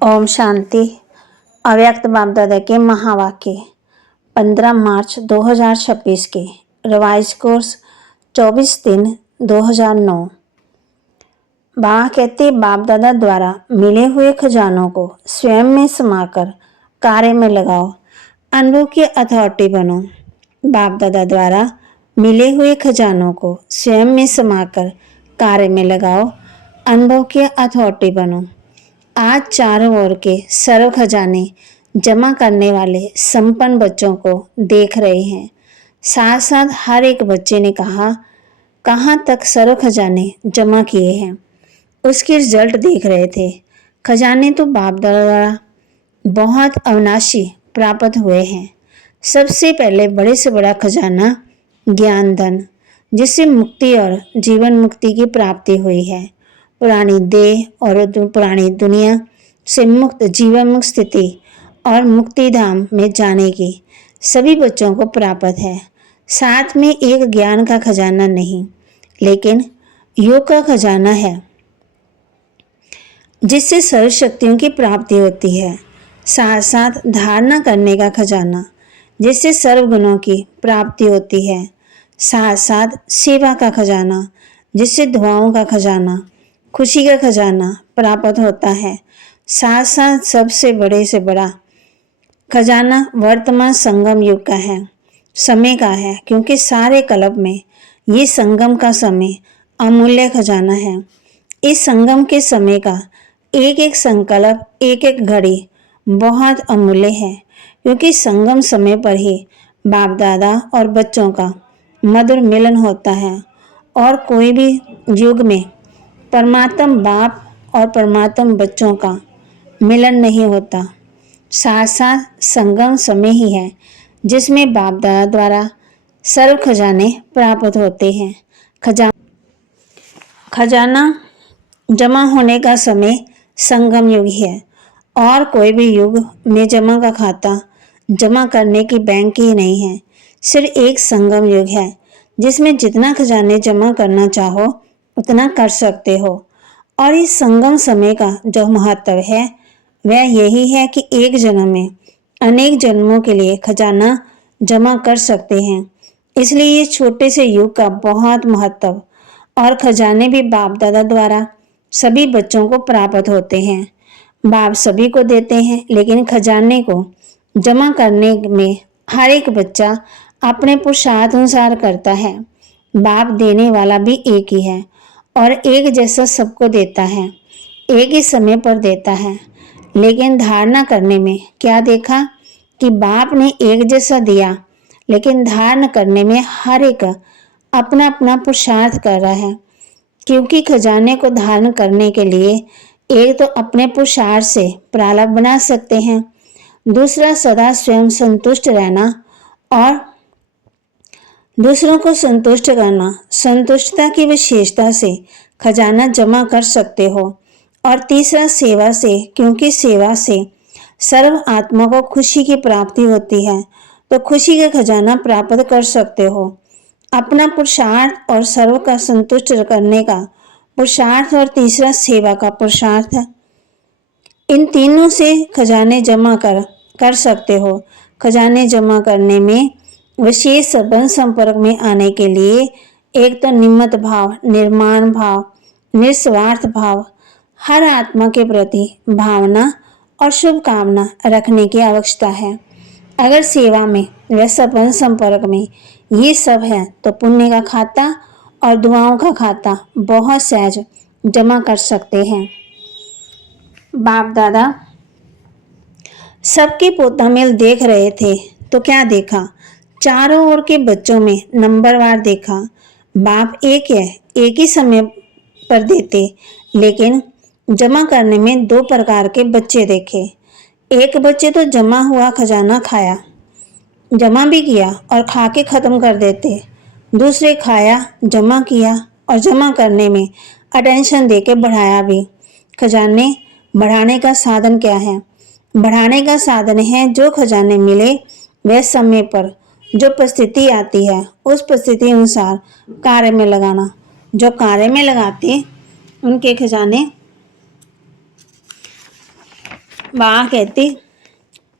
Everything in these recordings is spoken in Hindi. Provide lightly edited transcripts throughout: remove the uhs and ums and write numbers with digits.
ओम शांति। अव्यक्त बाप दादा के महावाक्य 15 मार्च 2026 के रिवाइज कोर्स 24/3/2009। बाबा कहते बाप दादा द्वारा मिले हुए खजानों को स्वयं में समाकर कार्य में लगाओ, अनुभव की अथॉरिटी बनो। बाप दादा द्वारा मिले हुए खजानों को स्वयं में समाकर कार्य में लगाओ, अनुभव की अथॉरिटी बनो। आज चारों ओर के सर्व खजाने जमा करने वाले संपन्न बच्चों को देख रहे हैं। साथ साथ हर एक बच्चे ने कहा कहाँ तक सर्व खजाने जमा किए हैं, उसके रिजल्ट देख रहे थे। खजाने तो बाप दादा द्वारा बहुत अविनाशी प्राप्त हुए हैं। सबसे पहले बड़े से बड़ा खजाना ज्ञान धन, जिससे मुक्ति और जीवन मुक्ति की प्राप्ति हुई है। पुरानी देह और पुरानी दुनिया से मुक्त जीवन मुक्त स्थिति और मुक्ति धाम में जाने की सभी बच्चों को प्राप्त है। साथ में एक ज्ञान का खजाना नहीं, लेकिन योग का खजाना है, जिससे सर्व शक्तियों की प्राप्ति होती है। साथ साथ धारणा करने का खजाना, जिससे सर्व गुणों की प्राप्ति होती है। साथ साथ सेवा का खजाना, जिससे दुआओं का खजाना, खुशी का खजाना प्राप्त होता है। साथ साथ सबसे बड़े से बड़ा खजाना वर्तमान संगम युग का है, समय का है, क्योंकि सारे कल्प में ये संगम का समय अमूल्य खजाना है। इस संगम के समय का एक एक संकल्प, एक एक घड़ी बहुत अमूल्य है, क्योंकि संगम समय पर ही बाप दादा और बच्चों का मधुर मिलन होता है। और कोई भी युग में परमात्मा बाप और परमात्मा बच्चों का मिलन नहीं होता। साथ साथ संगम समय ही है जिसमें बाप दादा द्वारा सर्व खजाने प्राप्त होते हैं। खजाना जमा होने का समय संगम युग है, और कोई भी युग में जमा का खाता जमा करने की बैंक ही नहीं है। सिर्फ एक संगम युग है जिसमें जितना खजाने जमा करना चाहो उतना कर सकते हो। और इस संगम समय का जो महत्व है वह यही है कि एक जन्म में अनेक जन्मों के लिए खजाना जमा कर सकते हैं। इसलिए ये छोटे से युग का बहुत महत्व। और खजाने भी बाप दादा द्वारा सभी बच्चों को प्राप्त होते हैं। बाप सभी को देते हैं, लेकिन खजाने को जमा करने में हर एक बच्चा अपने पुरुषार्थ अनुसार करता है। बाप देने वाला भी एक ही है और एक जैसा सबको देता है, एक ही समय पर देता है। लेकिन धारणा करने में क्या देखा कि बाप ने एक जैसा दिया, लेकिन धारण करने में हर एक अपना अपना पुरुषार्थ कर रहा है। क्योंकि खजाने को धारण करने के लिए एक तो अपने पुरुषार्थ से प्रारब्ध बना सकते हैं, दूसरा सदा स्वयं संतुष्ट रहना और दूसरों को संतुष्ट करना। संतुष्टता की विशेषता से खजाना जमा कर सकते हो। और तीसरा सेवा से, क्योंकि सेवा से सर्व आत्मा को खुशी की प्राप्ति होती है, तो खुशी का खजाना प्राप्त कर सकते हो। अपना पुरुषार्थ और सर्व का संतुष्ट करने का पुरुषार्थ और तीसरा सेवा का पुरुषार्थ है। इन तीनों से खजाने जमा कर सकते हो। खजाने जमा करने में विशेष संबंध संपर्क में आने के लिए एक तो निम्मत भाव, निर्माण भाव, निस्वार्थ भाव, हर आत्मा के प्रति भावना और शुभकामना रखने की आवश्यकता है। अगर सेवा में व संबंध संपर्क में ये सब है तो पुण्य का खाता और दुआओं का खाता बहुत सहज जमा कर सकते हैं। बाप दादा सबके पोता मेल देख रहे थे तो क्या देखा, चारों ओर के बच्चों में नंबरवार देखा। बाप एक है, एक ही समय पर देते, लेकिन जमा करने में दो प्रकार के बच्चे देखे। एक बच्चे तो जमा हुआ खजाना खाया, जमा भी किया और खा के खत्म कर देते। दूसरे खाया, जमा किया और जमा करने में अटेंशन देके बढ़ाया भी। खजाने बढ़ाने का साधन क्या है? बढ़ाने का साधन है जो खजाने मिले वह समय पर जो परिस्थिति आती है उस परिस्थिति अनुसार कार्य में लगाना। जो कार्य में लगाते उनके खजाने वहाँ कहती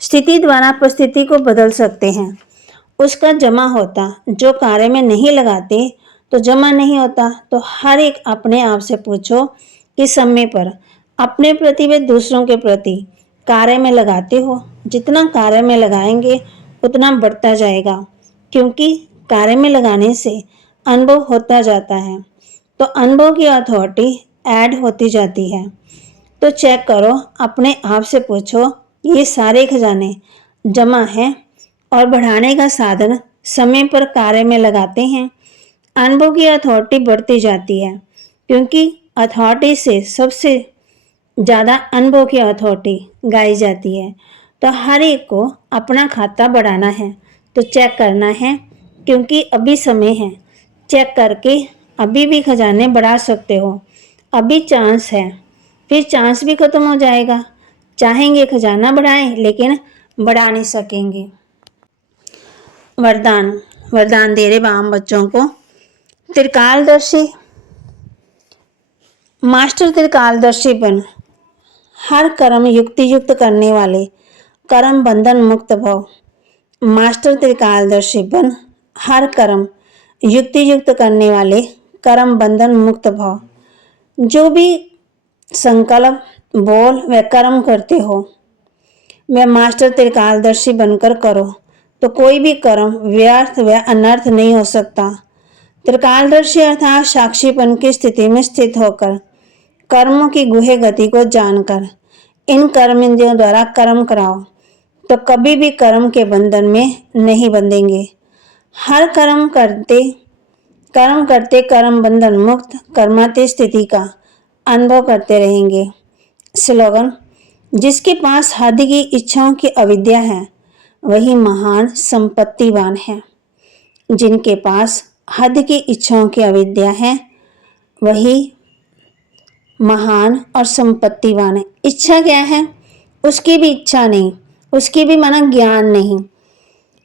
स्थिति द्वारा परिस्थिति को बदल सकते हैं। उसका जमा होता जो कार्य में नहीं लगाते तो जमा नहीं होता। तो हर एक अपने आप से पूछो कि समय पर अपने प्रति व दूसरों के प्रति कार्य में लगाते हो। जितना कार्य में लगाएंगे उतना बढ़ता जाएगा, क्योंकि कार्य में लगाने से अनुभव होता जाता है, तो अनुभव की अथॉरिटी ऐड होती जाती है। तो चेक करो, अपने आप से पूछो, ये सारे खजाने जमा हैं और बढ़ाने का साधन समय पर कार्य में लगाते हैं। अनुभव की अथॉरिटी बढ़ती जाती है, क्योंकि अथॉरिटी से सबसे ज़्यादा अनुभव की अथॉरिटी गाई जाती है। तो हर एक को अपना खाता बढ़ाना है, तो चेक करना है, क्योंकि अभी समय है। चेक करके अभी भी खजाने बढ़ा सकते हो। अभी चांस है, फिर चांस भी खत्म हो जाएगा। चाहेंगे खजाना बढ़ाएं लेकिन बढ़ा नहीं सकेंगे। वरदान वरदान दे रहे बाम बच्चों को। त्रिकालदर्शी मास्टर त्रिकालदर्शी बन, हर कर्म युक्ति युक्त करने वाले, कर्म बंधन मुक्त भव। मास्टर त्रिकालदर्शी बन, हर कर्म युक्ति युक्त करने वाले, कर्म बंधन मुक्त भव। जो भी संकल्प बोल व कर्म करते हो वह मास्टर त्रिकालदर्शी बनकर करो, तो कोई भी कर्म व्यर्थ व अनर्थ नहीं हो सकता। त्रिकालदर्शी अर्थात साक्षीपन की स्थिति में स्थित होकर, कर्मों की गुहे गति को जानकर इन कर्म इंद्रियों द्वारा कर्म कराओ, तो कभी भी कर्म के बंधन में नहीं बंधेंगे। हर कर्म करते कर्म बंधन मुक्त कर्मातीत स्थिति का अनुभव करते रहेंगे। स्लोगन, जिसके पास हद की इच्छाओं की अविद्या है वही महान संपत्तिवान है। जिनके पास हद की इच्छाओं की अविद्या है वही महान और संपत्तिवान है। इच्छा क्या है? उसकी भी इच्छा नहीं, उसकी भी माना ज्ञान नहीं।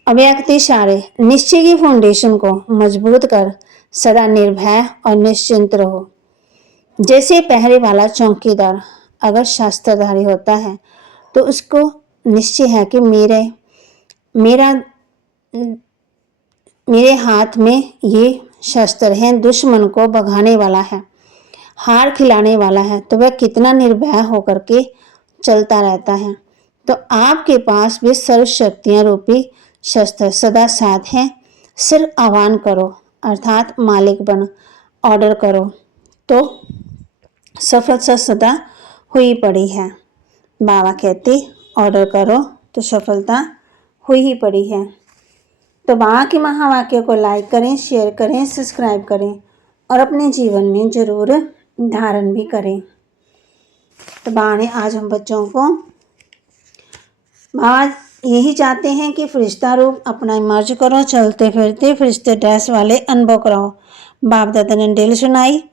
अव्यक्त इशारे निश्चय की फाउंडेशन को मजबूत कर सदा निर्भय और निश्चिंत रहो। जैसे पहरे वाला चौकीदार अगर शस्त्रधारी होता है तो उसको निश्चय है कि मेरे हाथ में ये शस्त्र है, दुश्मन को भगाने वाला है, हार खिलाने वाला है, तो वह कितना निर्भय होकर के चलता रहता है। तो आपके पास भी सर्व शक्तियां रूपी शस्त्र सदा साथ हैं। सिर्फ आह्वान करो, अर्थात मालिक बन, ऑर्डर करो, तो सफलता सदा हुई पड़ी है। बाबा कहते ऑर्डर करो तो सफलता हुई ही पड़ी है। तो बाबा के महावाक्य को लाइक करें, शेयर करें, सब्सक्राइब करें और अपने जीवन में जरूर धारण भी करें। तो बाबा ने आज हम बच्चों को, बाबा यही चाहते हैं कि फरिश्ता रूप अपना इमर्ज करो, चलते फिरते फरिश्ते ड्रेस वाले अनुभव कराओ। बाप दादा ने डिटेल सुनाई।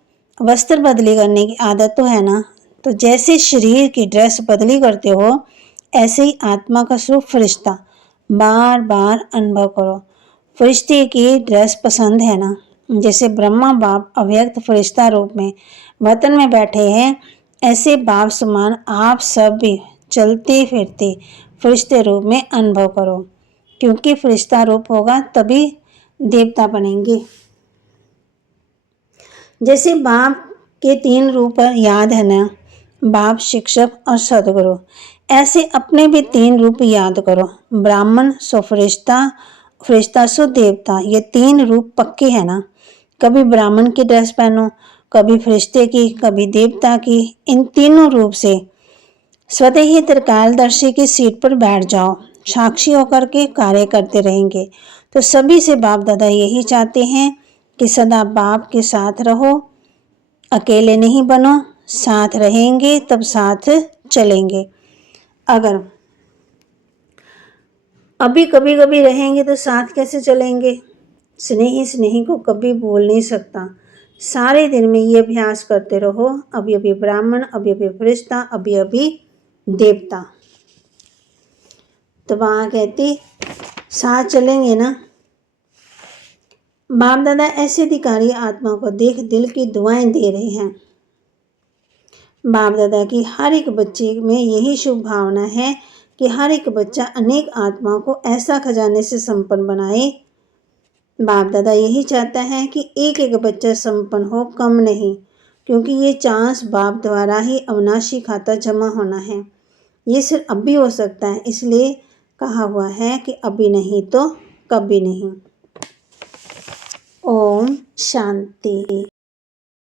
वस्त्र बदली करने की आदत तो है ना, तो जैसे शरीर की ड्रेस बदली करते हो ऐसे ही आत्मा का स्वरूप फरिश्ता बार बार अनुभव करो। फरिश्ते की ड्रेस पसंद है ना, जैसे ब्रह्मा बाप अव्यक्त फरिश्ता रूप में वतन में बैठे हैं, ऐसे बाप समान आप सब भी चलते फिरते फरिश्ते रूप में अनुभव करो, क्योंकि फरिश्ता रूप होगा तभी देवता बनेंगे। जैसे बाप के 3 रूप याद है ना, बाप, शिक्षक और सदगुरु, ऐसे अपने भी 3 रूप याद करो। ब्राह्मण सो फरिश्ता, फरिश्ता सो देवता, ये 3 रूप पक्के हैं ना। कभी ब्राह्मण की ड्रेस पहनो, कभी फरिश्ते की, कभी देवता की। इन तीनों रूप से स्वतः ही त्रिकालदर्शी की सीट पर बैठ जाओ, साक्षी होकर के कार्य करते रहेंगे। तो सभी से बाप दादा यही चाहते हैं कि सदा बाप के साथ रहो, अकेले नहीं बनो, साथ रहेंगे तब साथ चलेंगे। अगर अभी कभी कभी रहेंगे तो साथ कैसे चलेंगे? स्नेही स्नेही को कभी भूल नहीं सकता। सारे दिन में ये अभ्यास करते रहो, अभी अभी ब्राह्मण, अभी अभी फरिश्ता, अभी अभी देवता। तो वहाँ कहती साथ चलेंगे ना। बाप दादा ऐसे अधिकारी आत्मा को देख दिल की दुआएं दे रहे हैं। बाप दादा की हर एक बच्चे में यही शुभ भावना है कि हर एक बच्चा अनेक आत्माओं को ऐसा खजाने से संपन्न बनाए। बाप दादा यही चाहता है कि एक एक बच्चा संपन्न हो, कम नहीं, क्योंकि ये चांस बाप द्वारा ही अविनाशी खाता जमा होना है। ये सिर्फ अब भी हो सकता है, इसलिए कहा हुआ है कि अभी नहीं तो कभी नहीं। ओम शांति।